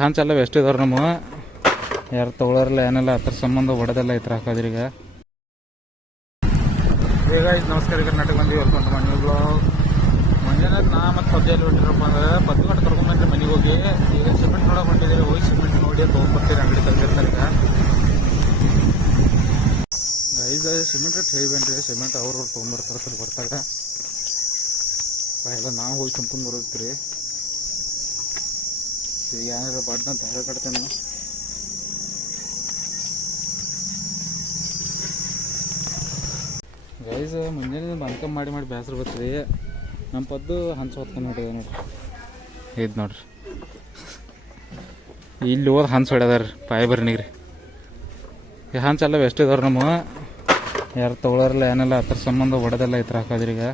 ಹಾಂಚೆಲ್ಲ West ಇದಾವ್ರಿ ನಮ್ಮ ಯಾರು ತೊಗೊಳೋರಲ್ಲ ಏನೆಲ್ಲ ಅದ್ರ ಸಂಬಂಧ ಹೊಡೆದೆಲ್ಲ ಐತ್ರ ಹಾಕೋದ್ರಿ ಈಗ ನಮಸ್ಕಾರ ಕರ್ನಾಟಕ ಮಂದಿ welcome to my new blog. ಮುಂಜಾನೆ ನಾ ಮತ್ತು ಪಬ್ಜಿಯಲ್ಲಿ ಹೊಂಟಿರಪ್ಪ ಅಂದ್ರೆ 10 ಗಂಟೆ ಕರ್ಕೊಂಡ್ಬಂದ್ರೆ ಮನೆಗೆ ಹೋಗಿ ಈಗ ಸಿಮೆಂಟ್ ನೋಡೋಕೆ ಹೊಂಟಿದ್ದೀರಿ. ಹೋಗಿ ಸಿಮೆಂಟ್ ನೋಡಿ ತೊಗೊಂಡ್ಬರ್ತೀರಿ, ಅಂಗಡಿ ತಂದಿರ್ತಾರೆ ಈಗ ಸಿಮೆಂಟ್ ರೇಟ್ ಹೇಳಿಬೇನ್ರಿ. ಸಿಮೆಂಟ್ ಅವ್ರವ್ರು ತೊಗೊಂಡ್ಬರ್ತಾರೆ ಸರಿ ಬರ್ತಾಗ ಎಲ್ಲ ನಾವು ಹೋಗಿ ತುಂಬ್ಕೊಂಡು ಬರೋದ್ರಿ. ಈಗ ಏನಾರ ಬಾಡ್ನ ಅಂತ ಹೇಳಿ ಕಟ್ತೇನೆ. ಗೈಸ್ ಮುಂಜಾನೆ ಬಂದ್ಕಂಡು ಮಾಡಿ ಬೇಸರ ಬರ್ತದೆ. ನಮ್ಮ ಪದ್ದು ಹಂಚು ಹೊತ್ಕೊಂಡು ಹೊಡಿದೆ ನೋಡ್ರಿ. ಇದು ನೋಡ್ರಿ ಇಲ್ಲಿ ಹೋದ ಹಂಚು ಹೊಡ್ಯದಾರ ರೀ ಪಾಯ್ ಈ ಹಂಚೆಲ್ಲ ವೆಸ್ಟ್ ಇದಾವ್ರಿ ನಮ್ಮ ಯಾರು ತೊಗೊಳೋರಲ್ಲ ಏನೆಲ್ಲ ಅದ್ರ ಸಂಬಂಧ ಹೊಡೆದೆಲ್ಲ ಐತ್ರ ಹಾಕೋದ್ರಿ ಈಗ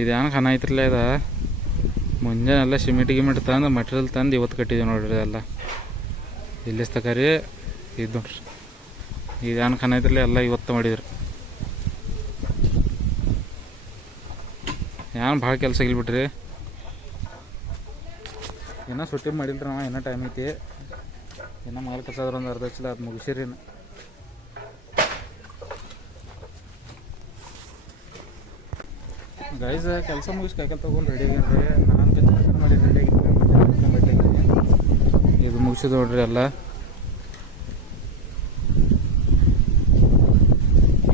ಇದೇನು ಖಾನ ಐತ್ರಲ್ಲ ಇದು. ಮುಂಜಾನೆ ಎಲ್ಲ ಸಿಮೆಂಟ್ ಗಿಮೆಂಟ್ ತಂದು ಮಟೀರಿಯಲ್ ತಂದು ಇವತ್ತು ಕಟ್ಟಿದ್ದೀವಿ ನೋಡ್ರಿ. ಎಲ್ಲ ಇಲ್ಲಿಸ್ತಕ ರೀ ಇದು ನೋಡ್ರಿ. ಇದೇನು ಖಾನ ಐತ್ರಲ್ಲ ಎಲ್ಲ ಇವತ್ತು ಮಾಡಿದ್ರಿ. ಏನು ಭಾಳ ಕೆಲಸ ಇಲ್ಬಿಟ್ರಿ. ಇನ್ನೂ ಸುಟ್ಟಿ ಮಾಡಿಲ್ರಿ ನಾವು, ಇನ್ನೂ ಟೈಮ್ ಐತಿ. ಇನ್ನೂ ಮಾಲ್ ಕೆಲಸ ಆದ್ರೆ ಒಂದು ಅರ್ಧ ಚೀಲ ಅದು ಮುಗಿಸಿರಿ. ಗೈಸ್ ಕೆಲಸ ಮುಗಿಸಿ ಕೈಕಲ್ ತೊಗೊಂಡು ರೆಡಿ ಆಗ್ಯಾನ್ರಿ. ನಾನು ಕೆಲಸ ಮಾಡಿ ರೆಡಿ ಆಗಿದ್ದೀನಿ. ಇದು ಮುಗಿಸಿದ್ ನೋಡ್ರಿ ಎಲ್ಲ.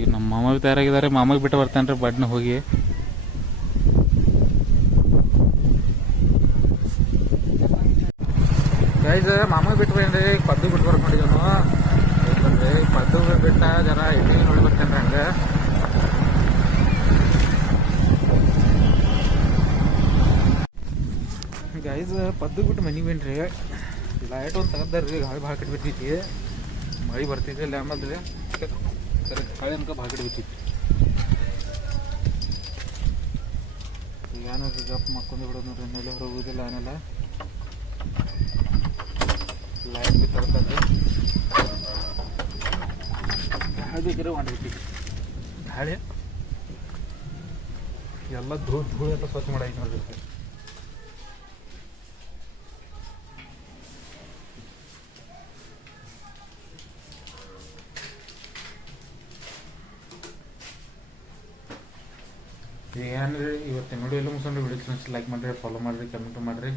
ಈಗ ನಮ್ಮ ಮಾಮ ತಯಾರಾಗಿದ್ದಾರೆ. ಮಾಮಗೆ ಬಿಟ್ಟು ಬರ್ತಾನೆ ರೀ ಬಡ್ನ ಹೋಗಿ. ಗೈಸ್ ಮಾಮಗೆ ಬಿಟ್ಟು ಬಂದ್ರಿ. ಪದ್ದು ಬಿಟ್ಟು ಬರ್ಕ್ ಮಾಡಿದ್ವಿ ನಾವು. ಬಂದ್ರಿ ಪದ್ದು ಬಿಟ್ಟ ಜರ ಎಣ್ಣೆ ನೋಡಿ ಬರ್ತೇನೆ ರೀ. ಹಂಗೆ ಗೈಸ್ ಪದ್ದು ಬಿಟ್ಟು ಮನೆಗೆ ಬೇನ್ರಿ. ಲೈಟ್ ಒಂದು ತೆಗ್ದಾರ್ರಿ. ಗಾಳಿ ಭಾಳ ಕಟ್ಬಿಟ್ಟೈತಿ. ಮಳೆ ಬರ್ತೈತಿ ಇಲ್ಲ ಆಮೇಲೆ ರೀ ಗಾಳಿ ಅನ್ಕ ಭಾಳ ಕಟ್ಬಿಟ್ಟೈತಿ. ಈಗ ನೋಡ್ರಿ ಗಪ್ ಮಕ್ಕೊಂಡು ಬಿಡೋದು ನೋಡ್ರಿ. ಮೇಲೆ ಹೋಗೋದಿಲ್ಲ ಏನೆಲ್ಲ ಲೈಟ್ ಬಿ ತರ್ತಾರೆ. ಗಾಳಿ ಬೇಕಿದ್ರೆ ಮಾಡ್ಬಿಟ್ಟು ಗಾಳಿ ಎಲ್ಲ ಧೂಳು ಎಲ್ಲ ಸ್ವಚ್ಛ ಮಾಡೈತಿ ನೋಡ್ರಿ. ಏನ್ರಿ ಇವತ್ತಿನ ವಿಡಿಯೋ ಎಲ್ಲ ಮುಗಿಸ್ಕೊಂಡ್ರೆ ವಿಡಿಯೋ ಲೈಕ್ ಮಾಡಿರಿ, ಫಾಲೋ ಮಾಡಿರಿ, ಕಮೆಂಟ್ ಮಾಡಿರಿ.